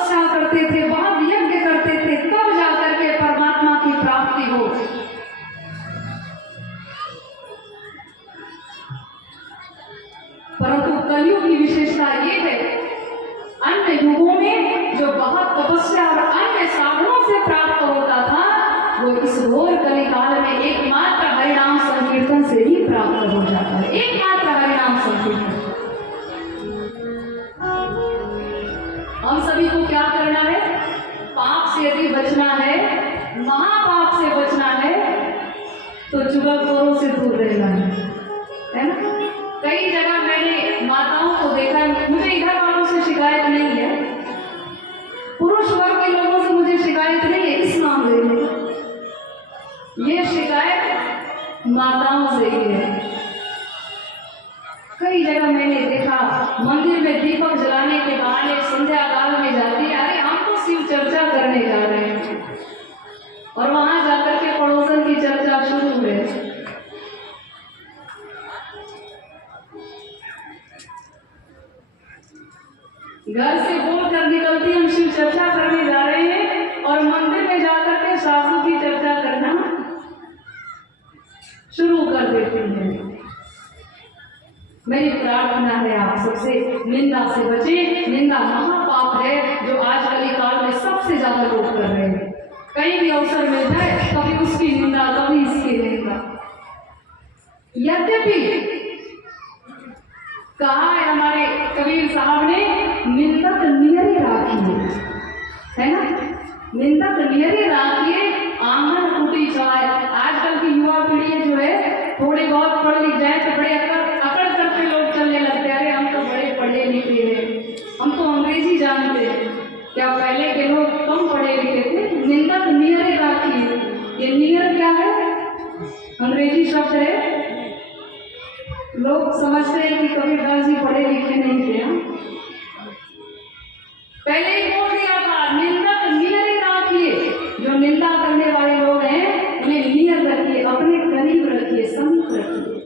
तपस्या करते थे, बहुत यज्ञ करते थे, तब जाकर के परमात्मा की प्राप्ति हो। परंतु कलयुग की विशेषता ये है, अन्य युगों में जो बहुत तपस्या और अन्य साधनों से प्राप्त होता था, वो इस घोर कलिकाल में एकमात्र हरिनाम संकीर्तन से ही प्राप्त हो जाता है। एकमात्र हरिनाम संकीर्तन। हम सभी को क्या करना है? पाप से यदि बचना है, महापाप से बचना है, तो चुगलखोरों से दूर रहना है ना। कई जगह मैंने माताओं को देखा है, मुझे इधर वालों से शिकायत नहीं है, पुरुष वर्ग के लोगों से मुझे शिकायत नहीं है इस मामले में, ये शिकायत माताओं से ही है। कई जगह मैंने देखा मंदिर में दीपक जलाने के बहाने संध्या काल में जाती है, अरे हम तो शिव चर्चा करने जा रहे हैं, और वहां जाकर के पड़ोसन की चर्चा शुरू है। घर से बोलकर निकलती हम शिव चर्चा करने जा रहे हैं, और मंदिर में जाकर के सासू की चर्चा करना शुरू कर देती है। मेरी प्रार्थना है आप सबसे, निंदा से बचें। निंदा महापाप है जो आज कलिकाल में सबसे ज्यादा लोग कर रहे हैं। कहीं भी अवसर मिल जाए, कभी उसकी निंदा, कभी इसकी निंदा। यद्यपि कहा है हमारे कबीर साहब ने, निंदक नियरे राखिए, है ना, निंदक नियरे राखिए, आंगन कुटी जाए। आजकल की युवा पीढ़ी जो है, थोड़े बहुत पढ़ लिख जाए तो बड़े अकड़ करके लोग चलने लगते हैं, अरे हम तो बड़े पढ़े लिखे हैं, हम तो अंग्रेजी जानते हैं। क्या पहले के लोग कम पढ़े लिखे थे? निंदक नियरे राखिए, ये नियर क्या है? अंग्रेजी शब्द है। लोग समझते हैं कि कबीरदास जी पढ़े लिखे नहीं थे। पहले ही बोल दिया था, निंदक नियरे राखिए। जो निंदा करने वाले लोग हैं, उन्हें नियर रखिए, अपने करीब रखिए, समीप रखिए।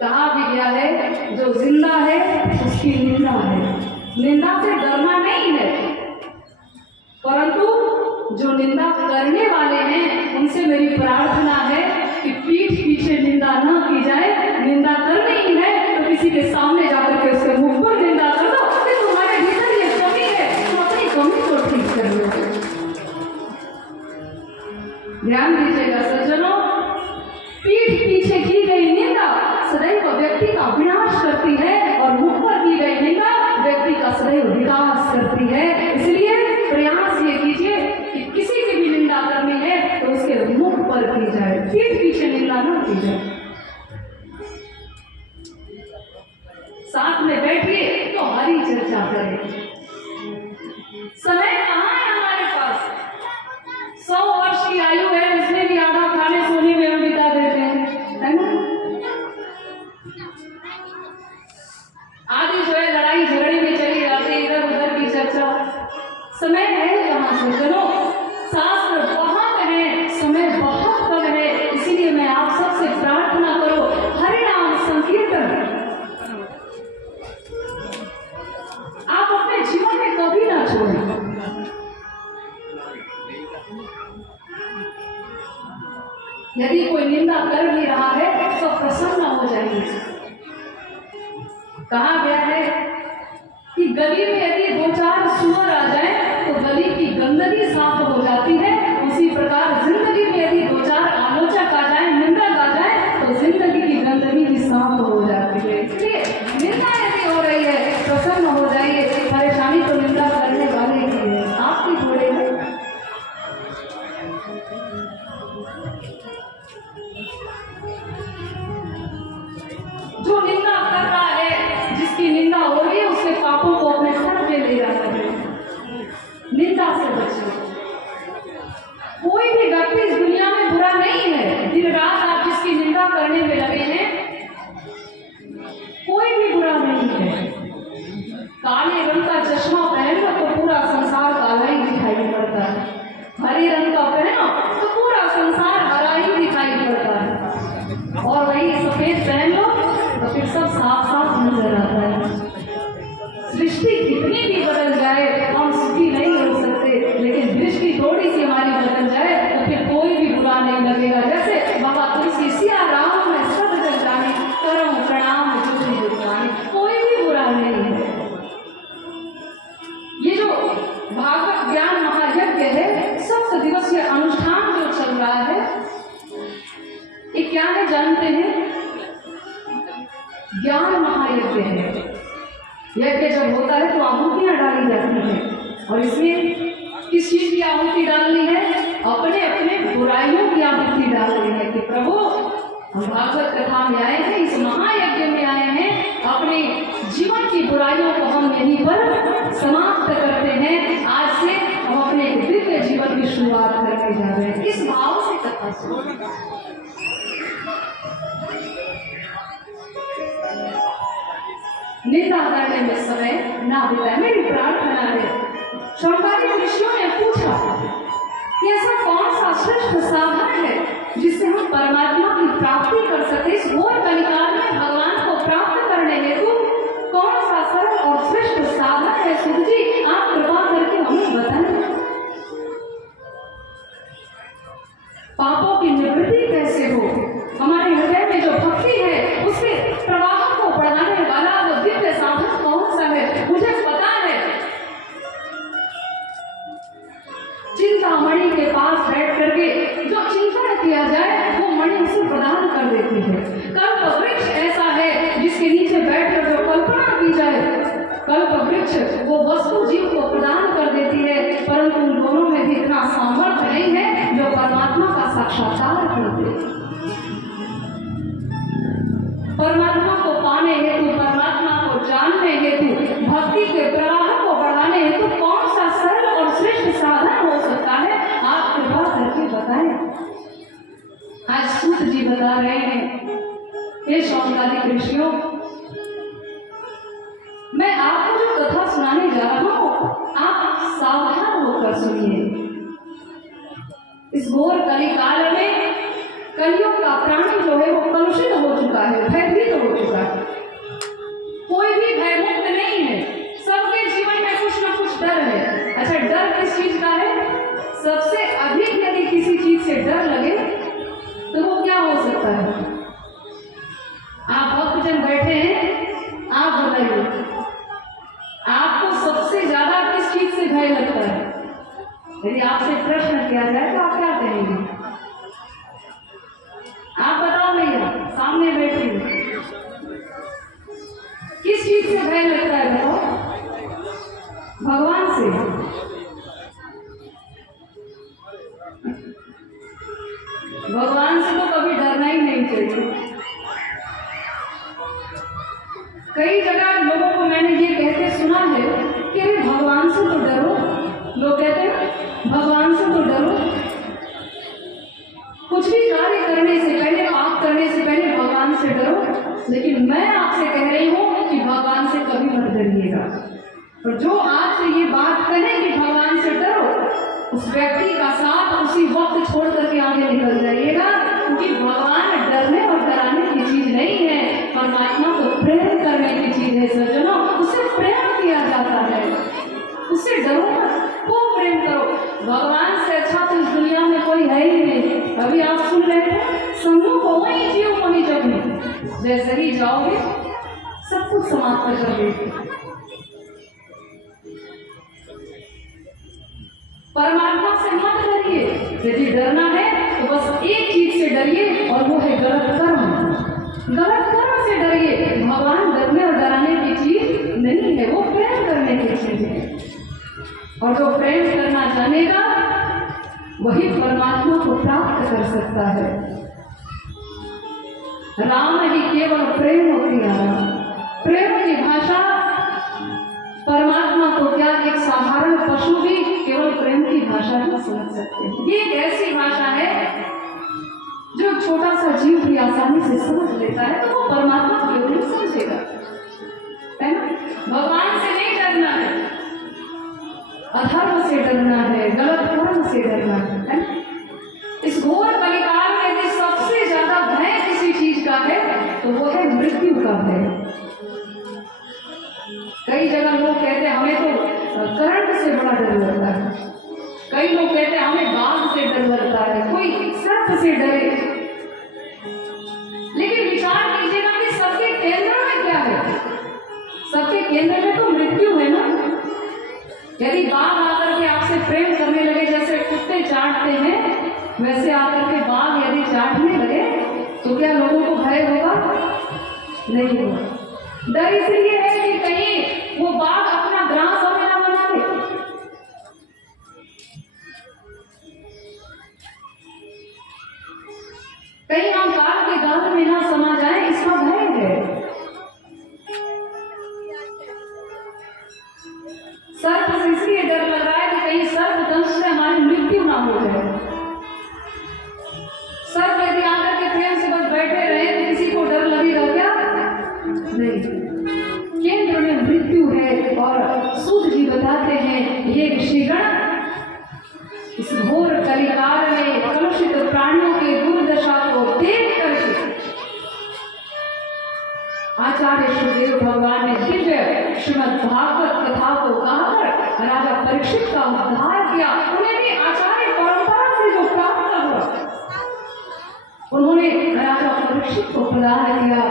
कहा भी गया है, जो जिंदा है उसकी निंदा है। निंदा से डरना नहीं है, परंतु जो निंदा करने वाले हैं उनसे मेरी प्रार्थना है कि पीठ पीछे निंदा न की जाए। निंदा करनी ही है तो किसी के सामने जाकर के उसके मुख पर निंदा कर दो कि तुम्हारे भीतर ये कमी है, तुम अपनी कमी को ठीक कर लो। ध्यान दीजिएगा सज्जनों, पीठ पीछे की गई निंदा सदैव व्यक्ति का विनाश करती है, और मुख पर की गई निंदा व्यक्ति का सदैव विकास करती है। इसलिए प्रयास ये कीजिए कि किसी की भी निंदा करनी है तो उसके मुख पर की जाए, पीठ पीछे निंदा न की जाए। साथ में बैठिए तो हरी चर्चा करें। समय कहाँ है हमारे पास? 100 वर्ष की आयु है, इसमें भी आधा खाने सोने में हम बिता देते हैं, है ना। आदि जो है लड़ाई झगड़े में चली जाती है, इधर उधर की चर्चा। समय है कहाँ से? चलो, शास्त्र बहुत है, समय बहुत कम है। इसीलिए मैं आप सबसे प्रार्थना करो, हरिनाम संकीर्तन आप अपने जीवन में कभी ना छोड़ें। यदि कोई निंदा कर भी रहा है तो प्रसन्न हो जाइए। कहा गया है कि गली में यदि 2-4 सुअर आ जाए तो गली की गंदगी साफ हो जाती है। उसी प्रकार जिंदगी में यदि 2-4 आलोचक आ जाए, निंदक आ जाए, तो जिंदगी की गंदगी भी साफ हो जाती है। इसलिए निंदा यदि हो रही है, प्रसन्न हो जाइए। परेशानी तो निंदा करने वाले की है, आपकी थोड़े है। जो निंदा कर रहा है, जिसकी निंदा हो रही है, उसके पापों को अपने सर पे ले जाता है। निंदा से बचो। कोई भी व्यक्ति इस दुनिया में बुरा नहीं है। दिन रात आप जिसकी निंदा करने में लगे हैं, कोई भी बुरा नहीं है। काले रंग का चश्मा पहनो तो पूरा संसार काला ही दिखाई पड़ता है, हरे रंग का पहनो तो पूरा संसार हरा ही दिखाई पड़ता है, और वही सफेद पहन लो तो फिर सब साफ साफ नजर आता है। महायज्ञ है। यज्ञ जब होता है तो आहुतियां डाली जाती हैं, और इसमें किस चीज की आहुति डालनी है? अपने अपने बुराइयों की आहुति डालनी है कि प्रभु हम भागवत कथा में आए हैं, इस महायज्ञ में आए हैं, अपने जीवन की बुराइयों को हम यहीं पर समाप्त करते हैं। आज से हम अपने दिव्य जीवन की शुरुआत करने जा रहे हैं। इस भाव से कथा सुनो। निंदा करने में समय ना बिताए, मेरी प्रार्थना है। शौनकादी ऋषियों ने पूछा कि ऐसा कौन सा श्रेष्ठ साधन है जिससे हम परमात्मा की प्राप्ति कर सकते? इस घोर कलिकाल में भगवान को प्राप्त करने हेतु कौन सा सरल और श्रेष्ठ साधन है? सुध जी, आप कृपा करके हमें बताएं। पापों की निवृत्ति कैसे हो? हमारे हृदय में जो भक्ति है उसके प्रवाह को बढ़ाने वाला वो दिव्य साधन कौन सा है? मुझे पता है, चिंतामणि के पास बैठ करके जो चिंतन किया जाए वो मणि उसे प्रदान कर देती है। कल्प वृक्ष ऐसा है जिसके नीचे बैठकर जो कल्पना की जाए, कल्प वृक्ष वो वस्तु जीव को प्रदान कर देती है, परंतु उन दोनों में भी इतना सामर्थ्य नहीं है जो परमात्मा का साक्षात्कार करते। परमात्मा को पाने हेतु, परमात्मा को जानने हेतु, भक्ति के प्रवाह को बढ़ाने हेतु कौन सा सरल और श्रेष्ठ साधन हो सकता है? आप कृपा करके बताएं। आज सूत जी बता रहे हैं, हे शौनकादी ऋषियों, मैं आपको जो कथा सुनाने जा रहा हूं आप सावधान होकर सुनिए। इस घोर कलिकाल में कलियुग का प्राणी जो है वो कलुषित हो चुका है, भयभीत हो चुका है। कोई भी भयमुक्त नहीं है, सबके जीवन में कुछ न कुछ डर है। अच्छा, डर किस चीज का है? सबसे अधिक यदि किसी चीज से डर लगे तो वो क्या हो सकता है? आप भक्तजन बैठे हैं, आप बताइए आपको सबसे ज्यादा किस चीज से भय लगता है? यदि आपसे प्रश्न किया जाए तो आप क्या कहेंगे? आप बताओ भैया, सामने बैठे किस चीज से भय लगता है? बताओ। भगवान से। भगवान से तो कभी डरना ही नहीं चाहिए। कई जगह लोगों को मैंने ये कहते सुना है कि अरे भगवान से तो डरो। लोग कहते हैं भगवान से तो डरो, कुछ भी कार्य करने से पहले, पाप करने से पहले भगवान से डरो। लेकिन मैं आपसे कह रही हूं कि भगवान से कभी मत डरिएगा। और जो आपसे ये बात कहे कि भगवान से डरो, उस व्यक्ति का साथ उसी वक्त छोड़ करके आगे निकल जाइएगा, क्योंकि भगवान डरने और डराने की चीज नहीं है, परमात्मा को प्रेम करने की चीज है। सज्जनों, उससे प्रेम किया जाता है, उससे डरो मत, वो प्रेम करो। भगवान से अच्छा तो इस दुनिया में कोई है ही नहीं। अभी आप सुन रहे थे, सम्मुख वही जीव वही जगह, जैसे ही जाओगे सब कुछ समाप्त कर देंगे। परमात्मा से मत डरिए। यदि डरना है तो बस एक चीज से डरिए, और वो है गलत कर्म। गलत कर्म से डरिए। भगवान डरने और डराने की चीज नहीं है, वो प्रेम करने की चीज है। और जो प्रेम करना जानेगा वही परमात्मा को प्राप्त कर सकता है। राम ही केवल प्रेम किया। प्रेम की भाषा परमात्मा को क्या, एक साधारण पशु भी केवल प्रेम की भाषा ही समझ सकते हैं। ये एक ऐसी भाषा है जो छोटा सा जीव भी आसानी से समझ लेता है, तो वो परमात्मा को नहीं समझेगा, है ना? भगवान से नहीं डरना है, अधर्म से डरना है, गलत कर्म से डरना है। इस घोर कलिकाल में यदि सबसे ज्यादा भय किसी चीज का है तो वो है मृत्यु का भय। कई जगह लोग कहते हैं हमें तो करंट से बड़ा डर लगता है, कई लोग कहते हैं हमें बाघ से डर लगता है, कोई सर्प से डरे। लेकिन विचार कीजिएगा कि सबके केंद्र में क्या है? सबके केंद्र में तो मृत्यु है ना। यदि बाघ आकर के आपसे प्रेम करने लगे, जैसे कुत्ते चाटते हैं वैसे आकर के बाघ यदि चाटने लगे तो क्या लोगों को भय होगा? नहीं होगा। डर इसलिए है कि कहीं वो बाघ अपना ग्रास हमें ना बना दे। कहीं हम काल के गाल में ना समा जाए, इसका भय है। सर्प से इसलिए डर लग रहा है कि कहीं सर्प दंश से हमारी मृत्यु ना हो जाए। सर्प यदि आकर के प्रेम से बस बैठे रहे तो किसी को डर लगेगा क्या? नहीं। केंद्र में मृत्यु है और सूत जी बताते हैं ये ऋषिगण इस घोर कलिकाल में कलुषित प्राणियों के दुर्दशा को देख करके आचार्य सुखदेव भगवान ने दिव्य श्रीमद् भागवत कथा को कहकर राजा परीक्षित का उद्धार किया। उन्हें भी आचार्य परंपरा से जो प्राप्त हुआ उन्होंने राजा परीक्षित को प्रदान किया।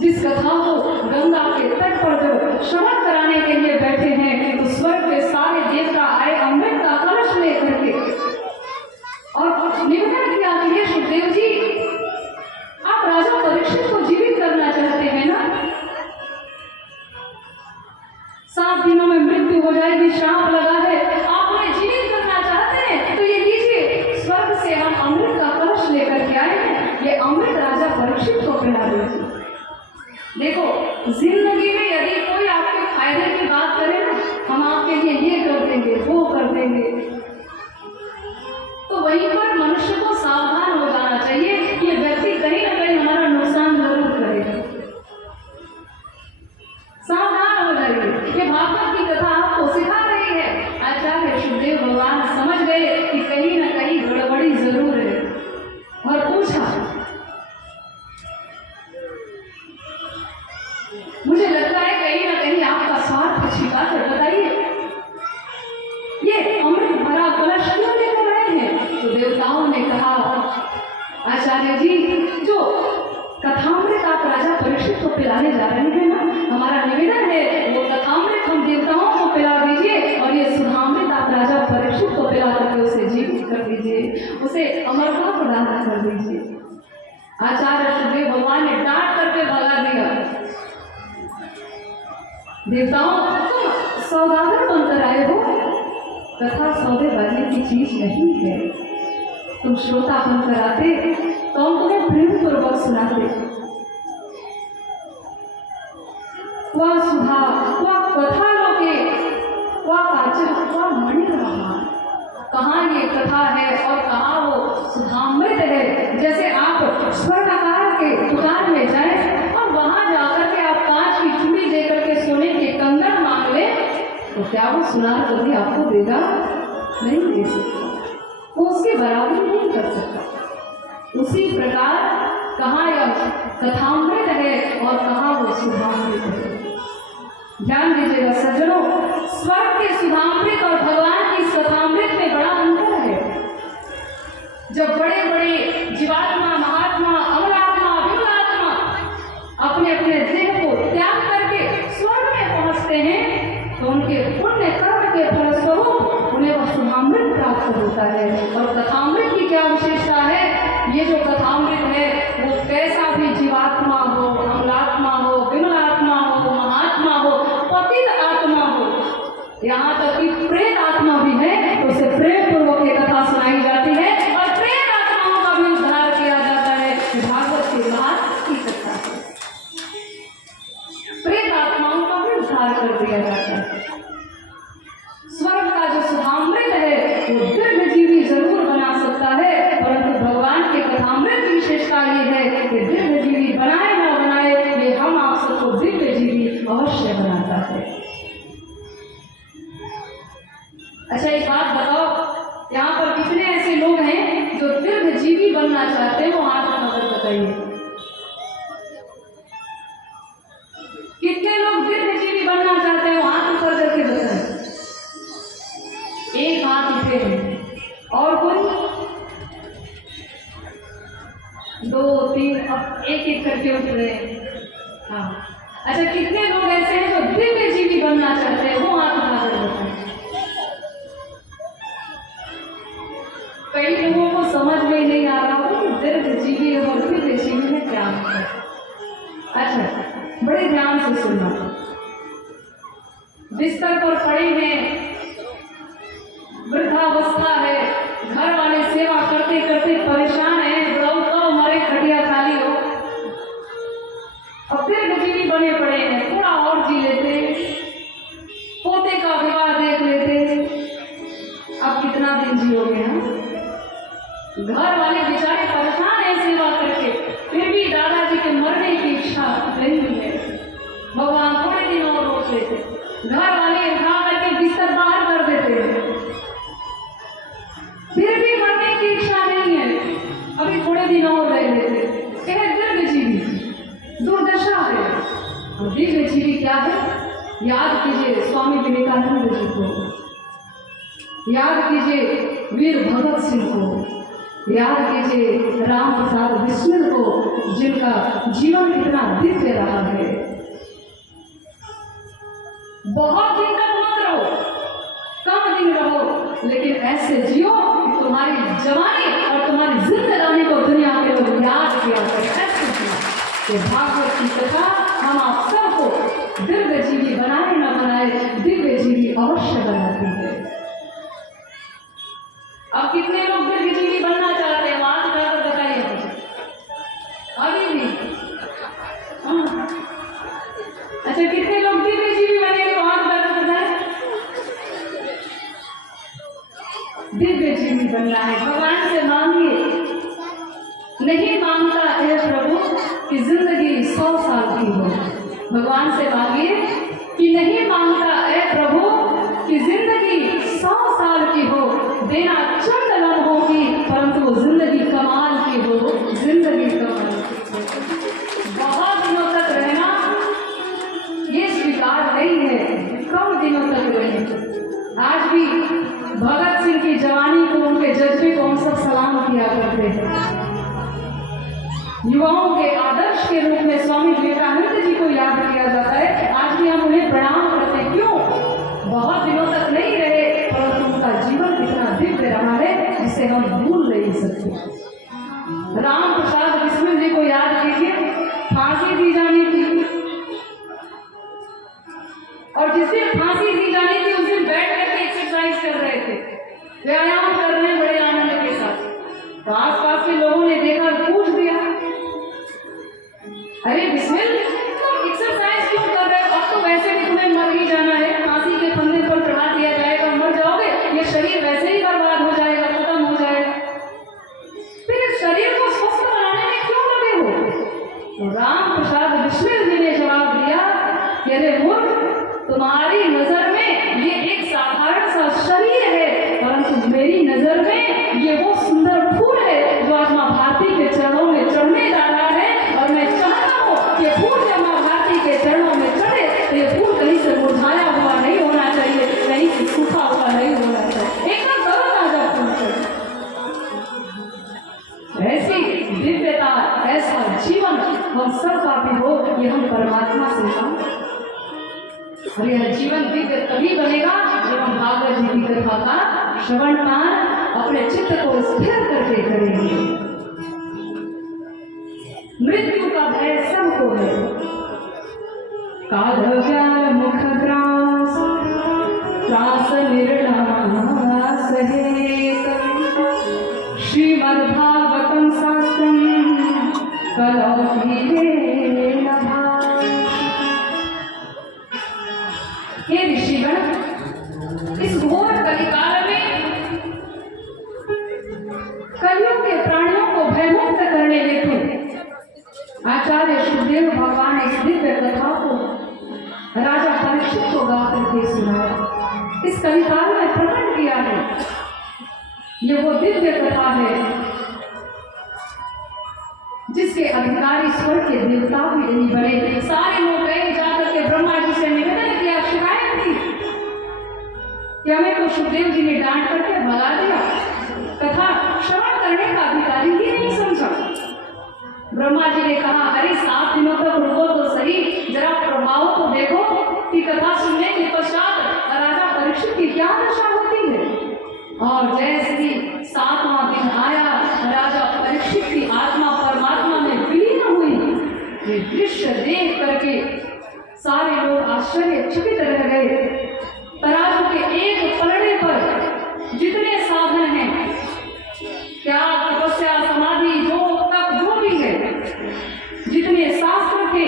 जिस कथा को गंगा के तट पर जब श्रवण कराने के लिए बैठे हैं तो स्वर्ग के सारे देवता आए अमृत का कलश लेकर के और निवेदन किया कि हे सुखदेव जी, आप राजा परीक्षित को जीवित करना चाहते हैं ना? 7 दिनों में मृत्यु हो जाएगी, श्राप लगा है, आप उन्हें जीवित करना चाहते हैं तो ये लीजिए, स्वर्ग से हम अमृत का कलश लेकर के आए हैं, ये अमृत राजा परीक्षित को पिला दीजिए। देखो, जिंदगी में यदि कोई आपके फायदे की बात करे ना, हम आपके लिए ये कर देंगे, वो कर देंगे, तो वहीं पर मनुष्य को सावधान हो जाना चाहिए। ये व्यक्ति कहीं ना कहीं हमारा नुकसान जरूर करेगा, सावधान हो जाइए। ये भागवत की कथा आपको सिखा रही है। आचार्य सुखदेव भगवान समझ गए कि कहीं ना कहीं गड़बड़ी जरूर है और पूछा, मुझे लगता है कहीं ना कहीं आपका स्वार्थ छिपा है, बताइए ये अमृत भरा कलश क्यों लेकर आए हैं? तो देवताओं ने कहा, आचार्य जी, जो कथामृत आप राजा परीक्षित को पिलाने जा रहे हैं ना, हमारा निवेदन है वो कथामृत हम देवताओं को पिला दीजिए और ये सुधामृत आप राजा परीक्षित को पिला करके उसे जीवित कर दीजिए, उसे अमरता प्रदान कर दीजिए। आचार्य सुखदेव भगवान ने डांट करके भगा दिया, देवताओं तुम सौदागर बनकर आए हो, कथा सौदेबाजी की चीज नहीं है। तुम श्रोता बनकर आते तो हम तुम्हें प्रेम पूर्वक सुनाते। वह सुधा वह कथा लोगे वह काचन वह मणि रहा। कहाँ ये कथा है और कहाँ वो सुधामृत है। जैसे आप स्वर्णाकार के दुकान में जाए और वहां जाकर के आप कांच की चूड़ी देकर के सोने के कंगन मांग ले तो क्या वो सुनार कभी आपको देगा? नहीं दे सकता, वो उसके बराबरी नहीं कर सकता। उसी प्रकार कहाँ यह कथामृत है और कहाँ वो सुधामृत है। ध्यान दीजिएगा सज्जनों, स्वर्ग के सुधामृत और भगवान की कथामृत में बड़ा अंतर है। जब बड़े बड़े जीवात्मा, महात्मा, अमरात्मा, विमलात्मा अपने अपने देह को त्याग करके स्वर्ग में पहुंचते हैं तो उनके पुण्य कर्म के फलस्वरूप उन्हें वह सुधामृत प्राप्त होता है। और कथामृत की क्या विशेषता है? ये जो कथामृत है वो कैसा भी जीवात्मा हो, अमलात्मा हो, विमलात्मा हो, महात्मा हो, पतित आत्मा हो, यहाँ तक कि प्रेत आत्मा भी है तो उसे प्रेम पूर्वक ये कथा सुनाई जाती है और प्रेत आत्माओं का भी उद्धार किया जाता है। भागवत के बाद की कथा है, प्रेत आत्माओं का भी उद्धार कर दिया जाता है। स्वर्ग का जो सुधामृत है वो दीर्घजीवी जरूर बना सकता है, परंतु भगवान के कथामृत की विशेषता ये है कि दीर्घजीवी बनाए ना बनाए, ये हम आप सबको दीर्घजीवी अवश्य बनाता है। अच्छा, एक बात बताओ, यहाँ पर कितने ऐसे लोग हैं जो दीर्घजीवी बनना चाहते हैं? वो हाथ उठाकर बताइए, कितने लोग दीर्घजीवी बनना चाहते हैं? वो हाथ ऊपर करके बताइए। एक हाथ उठे हैं और कोई? 2 3, अब एक एक करके उठ रहे हैं। हाँ, अच्छा, कितने लोग ऐसे हैं जो दीर्घजीवी बनना चाहते हैं? वो हाथ उठाकर बताएं। कई लोगों को समझ में नहीं आ रहा हो कि दीर्घजीवी और दीर्घजीवी में क्या होता है। अच्छा, बड़े ध्यान से सुनना। बिस्तर पर पड़े हैं, वृद्धावस्था है, घर वाले सेवा करते करते परेशान है, बुढ़ाऊ कब हमारे खटिया खाली हो, अब फिर गजीबी बने पड़े हैं, थोड़ा और जी लेते, पोते का विवाह देख लेते, अब कितना दिन जियोगे हम? घर वाले बेचारे परेशान है सेवा करके, फिर भी दादाजी के मरने की इच्छा नहीं है। भगवान थोड़े दिन और रोक लेते, घर वाले उठा करके बिस्तर बाहर कर देते हैं, फिर भी मरने की इच्छा नहीं है, अभी थोड़े दिन और रह लेते। दीर्घजीवी दुर्दशा है। और दीर्घजीवी क्या है? याद कीजिए स्वामी विवेकानंद जी को, याद कीजिए वीर भगत सिंह को, याद कीजिए राम प्रसाद बिस्मिल को, जिनका जीवन कितना दिव्य रहा है। बहुत दिन तक मत रहो, कम दिन रहो, लेकिन ऐसे जियो कि तुम्हारी जवानी और तुम्हारी जिंदगानी को दुनिया के लोग याद किया करें। ऐसे जियो। भागवत की कथा हम आप सबको दीर्घजीवी बनाए न बनाए, दिव्यजीवी अवश्य बनाती है। अब कितने लोग दीर्घजीवी बनना चाहते हैं? बात कर बताइए मुझे। अभी भी अच्छा, कितने लोग दीर्घजीवी बनेंगे? बात कर बताए। दिव्यजीवी बनना है, भगवान से मांगिए। नहीं मांगता है प्रभु कि जिंदगी 100 साल की हो, भगवान से मांगिए कि नहीं मांगता है प्रभु कि जिंदगी 100 साल की हो, देना चंद लम्हों की, परंतु वो जिंदगी कमाल की हो, जिंदगी कमाल की। बहुत दिनों तक रहना ये स्वीकार नहीं है, कम दिनों तक रहे। आज भी भगत सिंह की जवानी को, उनके जज्बे को हम सब सलाम किया करते हैं। युवाओं के आदर्श के रूप में स्वामी विवेकानंद जी को याद किया जाता है। आज भी हम उन्हें प्रणाम करते हैं। क्यों? बहुत दिनों तक नहीं रहे, परंतु उनका जीवन कितना दिव्य रहा है जिसे हम भूल नहीं सकते। राम प्रसाद बिस्मिल जी को याद कीजिए, फांसी दी जानी थी, और जिस दिन फांसी दी जानी थी उस दिन बैठ करके एक्सरसाइज कर रहे थे, व्यायाम कर रहे हैं बड़े आनंद के साथ। तो आसपास के लोगों ने देखा, पूछ दिया, अरे बिस्मिल तुम एक्सरसाइज क्यों कर रहे हो? अब तो वैसे भी तुम्हें मर ही जाना है, फांसी के फंदे पर चढ़ा दिया जाएगा, मर जाओगे, ये शरीर वैसे ही बर्बाद हो जाएगा, खत्म हो जाएगा, फिर इस शरीर को स्वस्थ बनाने में क्यों लगे हो? तो राम प्रसाद बिस्मिल जी ने जवाब दिया कि अरे मूर्ख, तुम्हारी नजर में ये एक साधारण सा शरीर है, परंतु मेरी नजर में ये वो सुंदर फूल है जो आज मां भारती के चरणों में चढ़ने जा रहा है। और मैं चाहता हूँ कि फूल जब मां भारती के चरणों में चढ़े तो ये फूल कहीं से मुरझाया हुआ नहीं होना चाहिए, कहीं से सूखा हुआ नहीं होना चाहिए, एकदम तरोताजा फूल चाहिए। ऐसी दिव्यता, ऐसा जीवन हम सबका भी हो, ये हम परमात्मा से मांगते। और यह जीवन दिव्य तभी बनेगा जब हम भागवत जी की कथा का श्रवण पान अपने चित्त को स्थिर करके करेंगे। मृत्यु का भय सबको है, काढ़व्याल मुख ग्रास, त्रास निर्णा सहेत, श्रीमद्भागवतम शास्त्रम कलौ धीरे नभा। हे ऋषिगण, इस घोर कलिकाल में कलियुग के प्राणियों को भयमुक्त करने हेतु आचार्य सुखदेव भगवान ने इस दिव्य कथा को राजा परीक्षित को गा करके सुनाया, इस कलिकाल में प्रकट किया है। ये वो दिव्य कथा है जिसके अधिकारी स्वर्ग के देवता भी नहीं बने। सारे लोग गए जाकर के ब्रह्मा जी से निवेदन किया, शिकायत की कि हमें तो सुखदेव जी ने डांट करके भगा दिया, कथा श्रवण करने का अधिकारी ही नहीं समझा। ब्रह्मा जी ने कहा, अरे 7 दिनों तक रुको तो सही, जरा प्रभाव तो देखो कि कथा सुनने के पश्चात राजा परीक्षित की क्या दशा होती है। और जैसे ही 7वां दिन आया, राजा परीक्षित की आत्मा परमात्मा में विलीन हुई। ये दृश्य देख करके सारे लोग आश्चर्यचकित रह गए। तराजू के एक पलड़े पर जितने साधन हैं, त्याग, तपस्या, समाधि, योग, तप, जो भी है, जितने शास्त्र थे,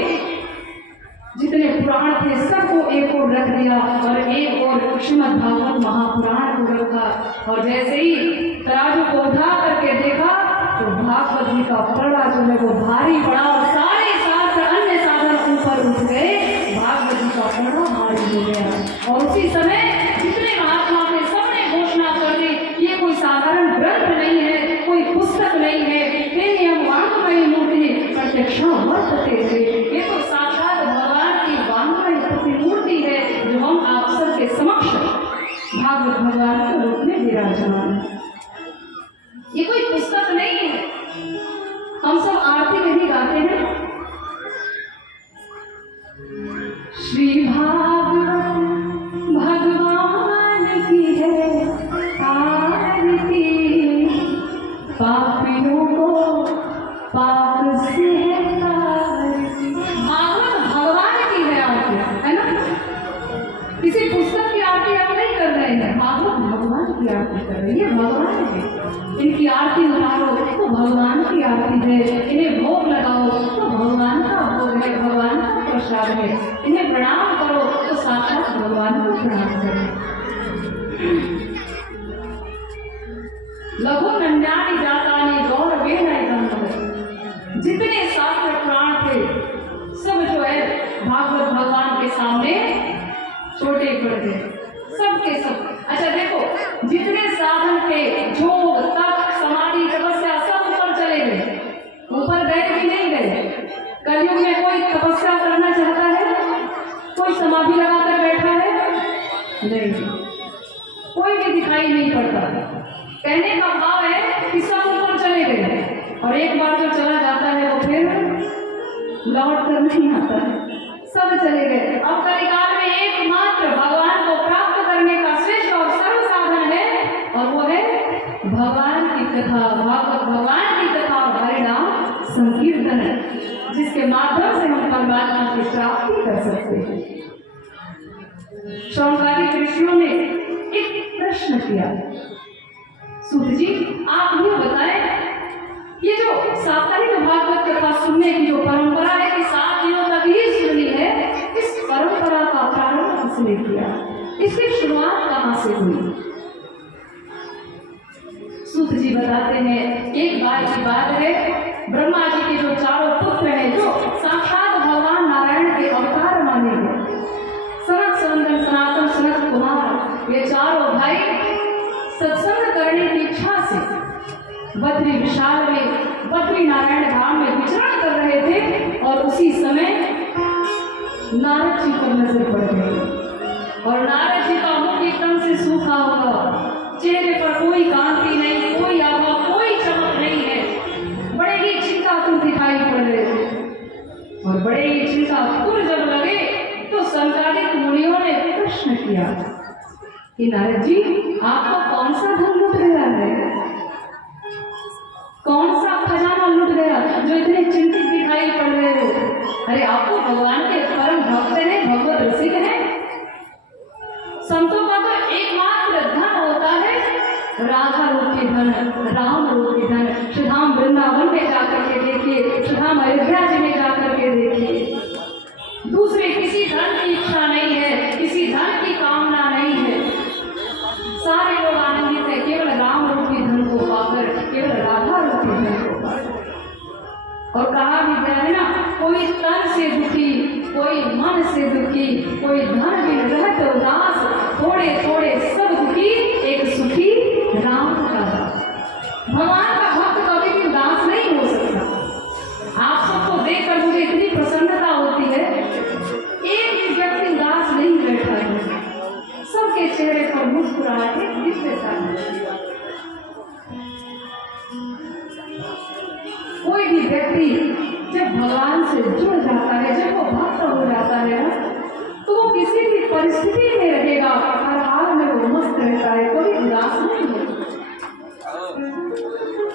जितने पुराण थे, सबको एक ओर रख दिया और एक और श्रीमद् भागवत महापुराण को रखा। और जैसे ही तराजू को उठा करके देखा तो भागवत जी का पलड़ा जो है वो भारी पड़ा और सारे शास्त्र, अन्य साधन ऊपर उठ गए, भागवत जी का पलड़ा भारी हो गया। और उसी समय जितने महात्मा थे सबने घोषणा कर दी, ये कोई साधारण ग्रंथ नहीं है, कोई पुस्तक नहीं है, ये हम वांगमयी मूर्ति प्रत्यक्षावर्तते थे, ये तो साक्षात भगवान की वांगमयी प्रतिमूर्ति है जो हम आप सबके समक्ष भागवत भगवान के रूप में विराजमान है। ये कोई पुस्तक नहीं है। हम सब आरती में ही गाते हैं, श्री भागवत भगवान की है आरती, पापियों को पाप से तारती। भागवत भगवान की है आरती, है ना? किसी पुस्तक की आरती आप नहीं कर रहे हैं, भागवत भगवान की आरती कर रहे हैं। ये भगवान है, इनकी आरती उतारो तो भगवान की आरती है, इन्हें भोग लगाओ तो भगवान का भोग है, भगवान का प्रसाद है, इन्हें प्रणाम करो तो साक्षात भगवान को प्रणाम करो। लघु नंद्यानि जातानि गौरवेण इदं भवति। जितने शास्त्र पुराण थे सब जो है भागवत भगवान के सामने छोटे पड़ गए, सबके सब। अच्छा देखो, जितने साधन थे, योग, तप, समाधि, तपस्या, सब ऊपर चले गए। ऊपर गए कि नहीं गए? कलयुग में कोई तपस्या करना चाहता है? कोई समाधि लगाकर बैठा है? नहीं, कोई भी दिखाई नहीं पड़ता। कहने का भाव है कि सब ऊपर चले गए और एक बार जो चला जाता है वो फिर लौट कर नहीं आता है। सब चले गए। अब कलिकाल में एकमात्र भगवान को प्राप्त करने का श्रेष्ठ और सरल साधन है और वो है भगवान की कथा, भागवत भगवान की कथा, हरिनाम संकीर्तन, जिसके माध्यम से हम परमात्मा की प्राप्ति कर सकते हैं। शौनकादिक ऋषियों ने एक प्रश्न किया, सूत जी आप ये बताएं, ये जो साप्ताहिक भागवत कथा सुनने की जो परंपरा है कि 7 दिनों तक ही सुननी है, इस परंपरा का प्रारंभ किसने किया? इसकी शुरुआत कहाँ से हुई? सूत जी बताते हैं, एक बार की बात है, ब्रह्मा जी के जो चारों पुत्र हैं, जो साक्षात भगवान नारायण के अवतार माने गए, सनत, सनंदन, सनातन, सनत कुमार, ये चारों भाई सत्संग करने की इच्छा से बद्री विशाल में, बद्री नारायण धाम में विचरण कर रहे थे और उसी समय नारद जी पर नजर पड़ गई और नारद जी का मुख एकदम से सूखा होगा, चेहरे पर कोई कांति नहीं, कोई आभा, कोई चमक नहीं है, बड़े ही चिंतातुर दिखाई पड़ रहे थे। और बड़े ही चिंतातुर जब लगे तो संकालिक मुनियों ने प्रश्न किया कि नारद जी आपको कौन सा धन लुट गया है, कौन सा खजाना लुट गया जो इतने चिंतित दिखाई पड़ रहे हो? अरे आप तो भगवान के परम भक्त हैं, भगवत रसिक हैं। संतों का तो एकमात्र धन होता है राधा रूपी धन, राम रूपी धन। श्रीधाम वृंदावन में जाकर के देखिए, श्रीधाम अयोध्या जी में जाकर के देखिए, दूसरे किसी धन की इच्छा नहीं है, किसी धन की कामना नहीं है, सारे लोग आनंदित है केवल राम रूपी धन को पाकर, केवल राधा रूपी धन को पाकर। और कहा भी गया है ना, कोई तन से दुखी, कोई मन से दुखी, कोई धन बिन रहत उदास, थोड़े थोड़े सब दुखी, एक सुखी राम का दास। भगवान का भक्त कभी भी उदास नहीं हो सकता। आप सबको देखकर मुझे इतनी प्रसन्नता होती है, एक भी व्यक्ति उदास नहीं बैठा है, सबके चेहरे पर मुस्कुराहट दिखते साथ। कोई भी व्यक्ति जब भगवान से जुड़ जाता है, जब वो भक्त हो जाता है तो वो किसी भी परिस्थिति में रहेगा, हर हाल में वो मस्त रहता है, कभी उदास नहीं होता।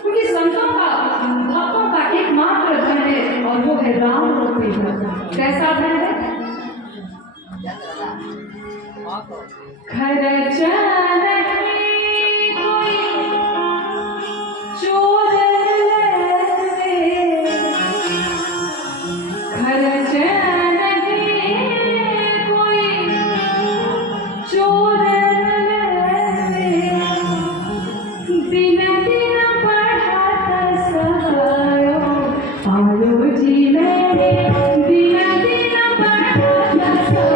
क्योंकि संतों का, भक्तों का एकमात्र धन है और वो है राम रूपी धन। कैसा धन है? खर्च नहीं कोई चोर ले, खर्च नहीं कोई चोर ले, दिन दिन बढ़त सहायो आयो जी मेरे, दिन दिन बढ़त सहायो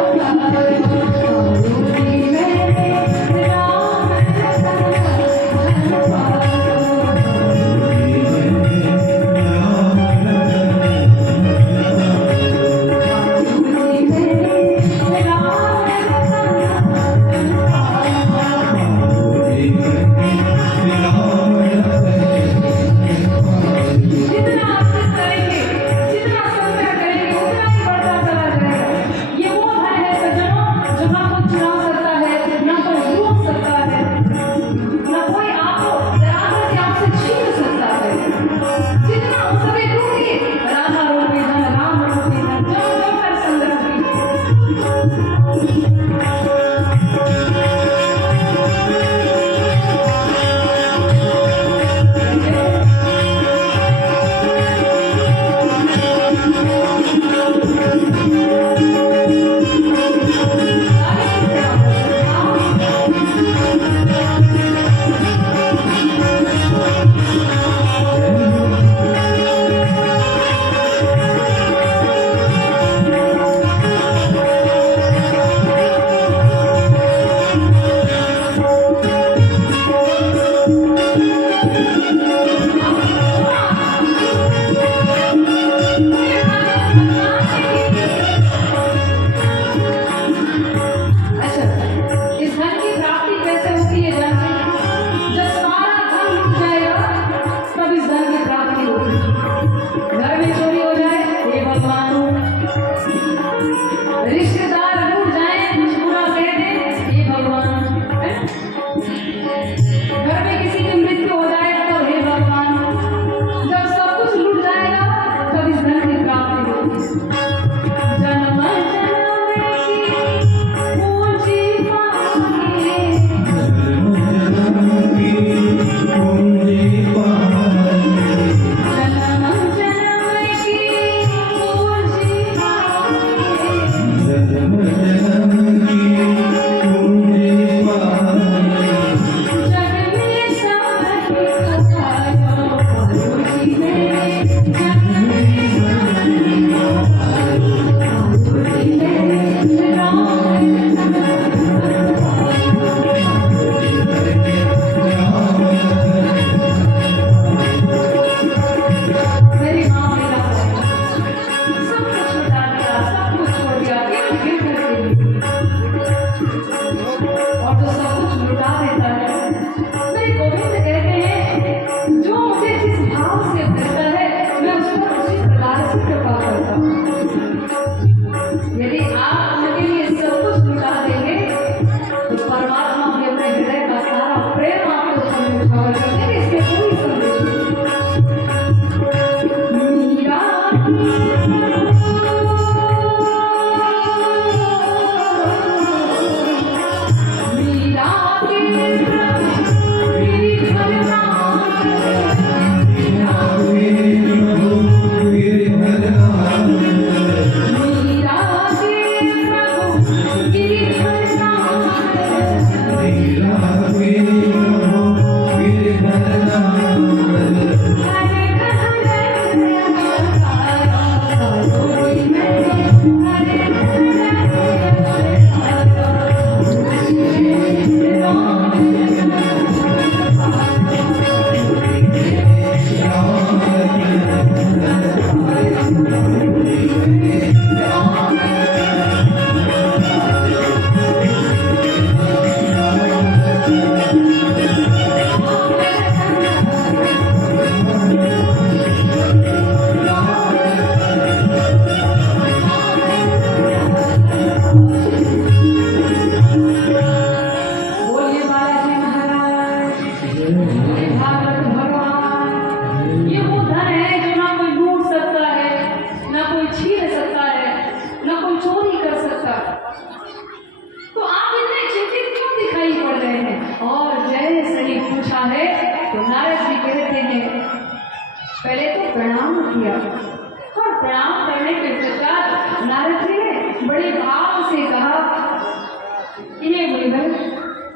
सुनिए मुनिवर,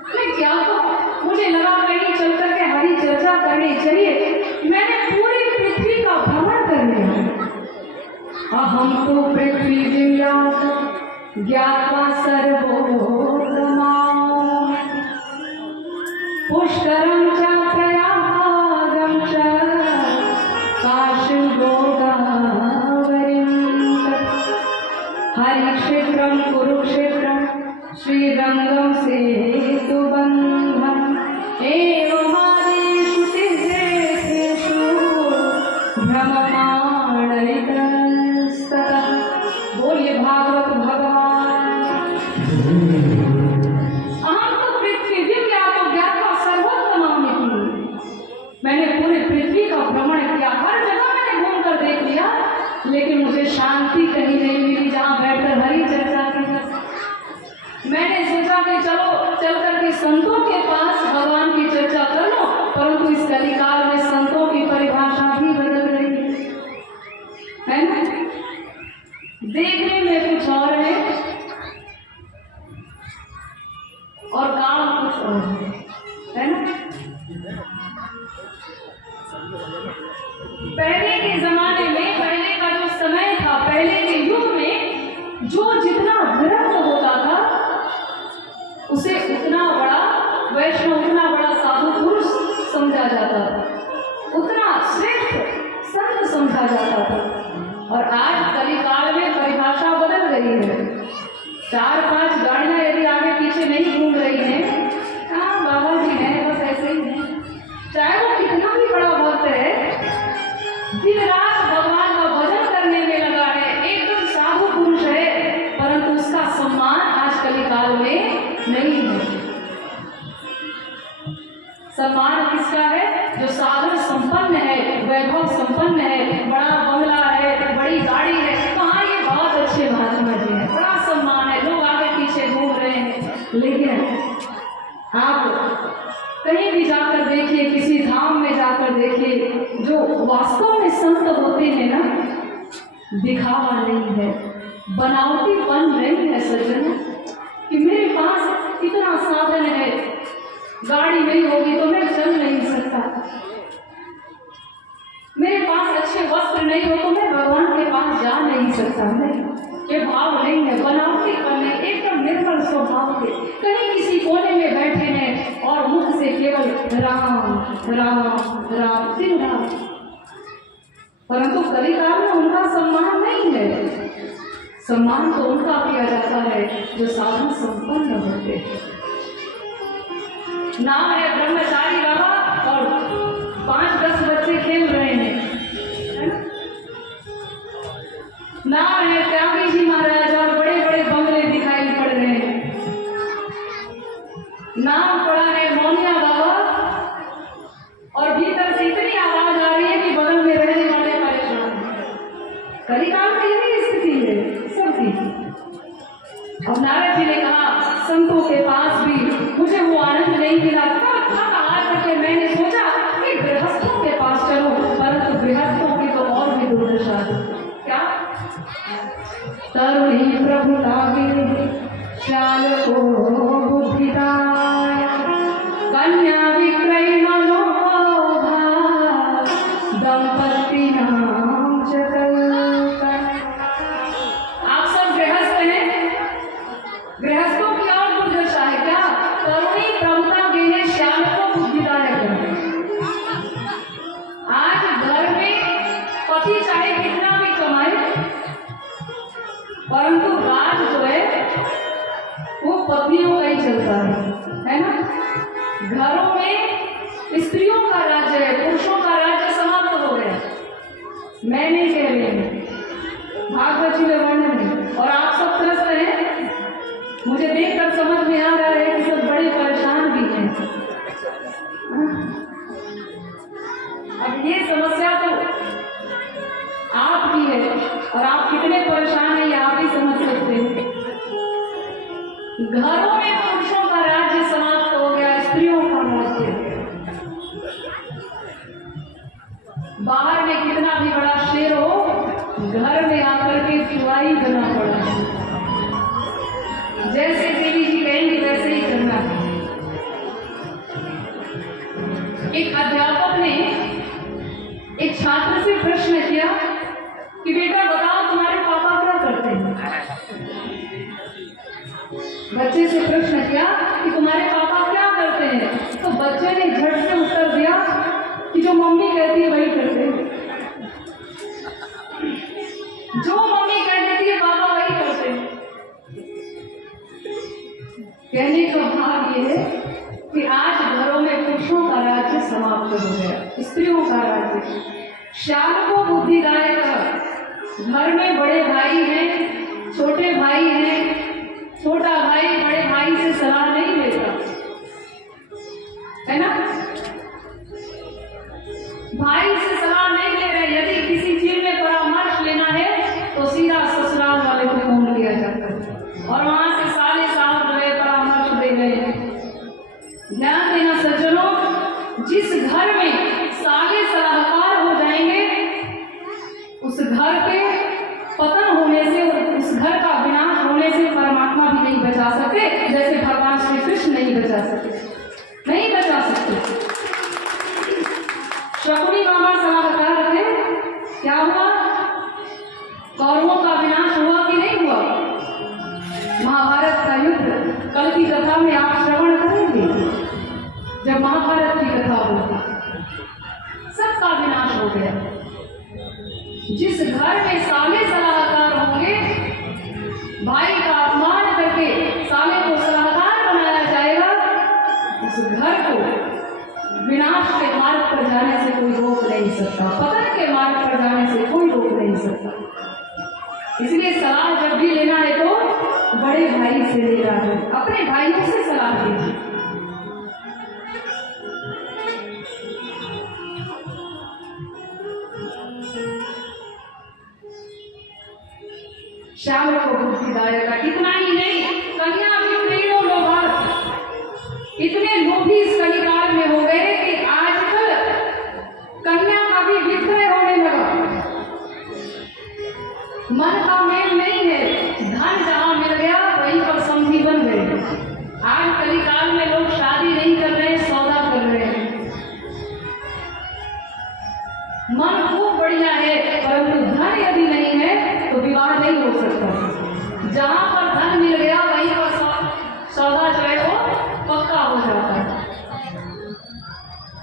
मैं क्या कहूँ, मुझे लगा कहीं चल करके हरी चर्चा करनी चाहिए। मैंने पूरी पृथ्वी का भ्रमण कर लिया। अहम तो पृथ्वी ज्ञात्वा सर्वोत्तमा पुष्करं च प्रयागं च काशीं गोदावरीं हरिक्षेत्रं कुरुक्षेत्रं श्रीरंगं सेतुबन्धं एवमादिषु तीर्थेषु भ्रममाणैकस्ततः। बोलिए भागवत भगवान। अहं तो पृथ्वी ज्ञातो ज्ञात्वा सर्वोत्तमामिति। मैंने पूरे पृथ्वी का भ्रमण किया, हर जगह मैंने घूम कर देख लिया, लेकिन मुझे शांति कहीं नहीं मिली जहाँ बैठकर हरी चर्चा की। मैंने सोचा कि चलो चल करके संतों के पास भगवान की चर्चा कर लो, परंतु इस कलिकाल में संतों की परिभाषा भी बदल रही है ना। देखने में कुछ और है और काम कुछ और है ना। पहले के जमाने में, पहले का जो समय था, पहले के युग में जो जितना ग्रंथ होता था उसे उतना बड़ा वैष्णव, उतना बड़ा साधु पुरुष समझा जाता था, उतना श्रेष्ठ संत समझा जाता था। और आज कलिकाल में परिभाषा बदल गई है। 4-5 गाड़ियां यदि आगे पीछे नहीं घूम रही हैं, हाँ बाबा जी हैं, बस ऐसे ही हैं, चाहे वो कितना भी बड़ा भक्त है, दिन रात भगवान का भजन करने में लगा है, एकदम साधु पुरुष है, परंतु उसका सम्मान आज कलिकाल में नहीं है। सम्मान किसका है? जो साधन संपन्न है, वैभव संपन्न है, बड़ा बंगला है, बड़ी गाड़ी है, तो हाँ ये बहुत अच्छे महात्मा जी हैं, बड़ा सम्मान है, लोग आगे पीछे घूम रहे हैं। लेकिन आप कहीं भी जाकर देखिए, किसी धाम में जाकर देखिए, जो वास्तव में संत होते हैं ना, दिखावा नहीं है, बनावटीपन नहीं है सज्जन, कि मेरे पास इतना साधन है, गाड़ी नहीं होगी तो मैं चल नहीं सकता, मेरे पास अच्छे वस्त्र नहीं हो तो मैं भगवान के पास जा नहीं सकता। नहीं, ये भाव नहीं है, बनावटीपन है, एकदम निर्मल स्वभाव के कहीं किसी कोने में बैठे हैं और मुख से केवल राम राम राम दिन रात। परंतु कलिकाल में उनका सम्मान नहीं है। सम्मान तो उनका किया जाता है जो साधन संपन्न होते हैं। नाम है ब्रह्मचारी बाबा और 5-10 बच्चे खेल रहे हैं, है ना। नाम है त्यागी जी महाराज और बड़े बड़े बंगले दिखाई पड़ रहे हैं। नाम पड़ा है मौनिया बाबा और भीतर से इतनी आवाज आ रही है कि बगल में रहने वाले परेशान। कलिकाल में यही स्थिति है सबकी। अब नारद जी ने कहा संतों के पास भी मुझे वो आनंद नहीं मिला था, आज करके मैंने सोचा कि गृहस्थों के पास चलो, परंतु गृहस्थों की तो और भी दुर्दशा है। क्या? तरुणी प्रभुता श्याल को बुद्धिदाय कन्या विक्रय मनोभा दंपति नाम चकल। आप सब गृहस्थ हैं, गृहस्थों की और दुर्दशा है। क्या? तरुणी प्रभुता के लिए श्याल को बुद्धिदायक है। आज घर में पति चाहे कितना भी कमाए, परंतु राज जो है वो पत्नियों का ही चलता है ना। घरों में स्त्रियों का राज्य है, पुरुषों का राज्य समाप्त हो गया। मैं नहीं कह रही हूँ, भागवत जी में वर्णन है। और आप सब त्रस्त हैं, मुझे देखकर समझ में आ रहा है कि सब बड़े परेशान भी हैं। अब ये समस्या तो आप भी है और आप कितने परेशान हैं ये आप ही समझ सकते हैं। घरों में पुरुषों का राज्य समाप्त हो गया, स्त्रियों का राज्य। बाहर में कितना भी बड़ा शेर हो, घर में आकर के चुआई बना पड़ा। जैसे देवी जी कहेंगे वैसे ही बच्चे से प्रश्न किया कि तुम्हारे पापा क्या करते हैं? तो बच्चे ने झट से उत्तर दिया कि जो मम्मी कहती है वही करते हैं। जो मम्मी कह देती है पापा वही करते हैं। कहने का भाव ये है कि आज घरों में पुरुषों का राज्य समाप्त हो गया, स्त्रियों का राज्य। श्याम को बुद्धिदायक घर में बड़े भाई हैं, छोटे भाई हैं, छोटा भाई बड़े भाई से सलाह नहीं लेता, है ना? भाई से सलाह नहीं ले रहे। यदि किसी चीज में परामर्श लेना है तो सीधा ससुराल वाले को फोन किया जाता है और वहां से साले साहब रहे परामर्श दे गए। ध्यान देना सज्जनों, जिस घर में साले सलाहकार हो जाएंगे उस घर के पतन होने से और उस घर का विनाश होने से परमात्मा भी नहीं बचा सकते, जैसे भगवान श्री कृष्ण नहीं बचा सकते, नहीं बचा सकते। शकुनी मामा सलाहकार थे, क्या हुआ? कौरवों का विनाश हुआ कि नहीं हुआ? महाभारत का युद्ध कल की कथा में आप श्रवण करेंगे, जब महाभारत की कथा होगी, सबका विनाश हो गया। जिस घर में साले सलाहकार होंगे, भाई का अपमान करके साले को सलाहकार बनाया जाएगा, उस घर को विनाश के मार्ग पर जाने से कोई रोक नहीं सकता, पतन के मार्ग पर जाने से कोई रोक नहीं सकता। इसलिए सलाह जब भी लेना है तो बड़े भाई से लेना है, अपने भाइयों से सलाह लीजिए। श्याम को बुद्धिदायक, इतना ही नहीं, कन्या विप्रेयो लोभा, इतने लोभी इस कलिकाल में हो गए कि आजकल कन्या का भी विक्रय होने लगा। मन का मेल नहीं है, धन जहां मिल गया वहीं पर समधी बन गए। आज कलिकाल में लोग शादी नहीं कर रहे, सौदा कर रहे हैं। मन खूब बढ़िया है, परंतु धन यदि नहीं है तो विवाह नहीं हो सकता। जहां पर धन मिल गया वहीं पर सौदा जो है वो पक्का हो जाता है।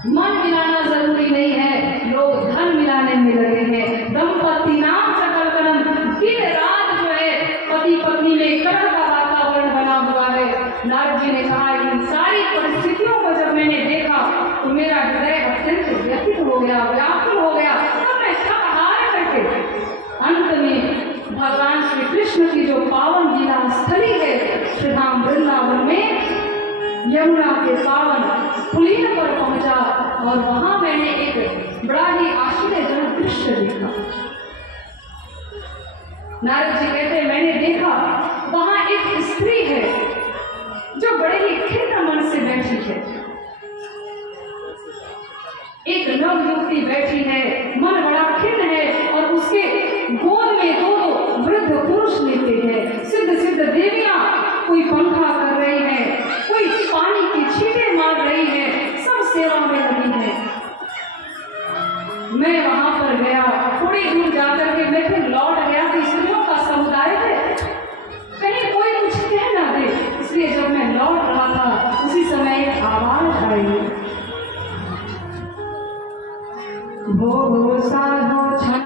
मन मिलाना जरूरी नहीं है, लोग धन मिलाने में लगे हैं। दंपति नाम सकल कलम, दिन रात जो है पति पत्नी में कलह का वातावरण बना हुआ है। नारद जी ने कहा, इन सारी परिस्थितियों को जब मैंने देखा तो मेरा हृदय अत्यंत व्यथित हो गया, व्याकुल हो गया। तब मैं सब हार करके अंत में भगवान श्री कृष्ण की जो पावन लीला स्थली है श्रीधाम वृंदावन में, यमुना के पावन पुलिन पर पहुंचा और वहां मैंने एक बड़ा ही आश्चर्यजनक दृश्य देखा। नारद जी कहते, मैंने देखा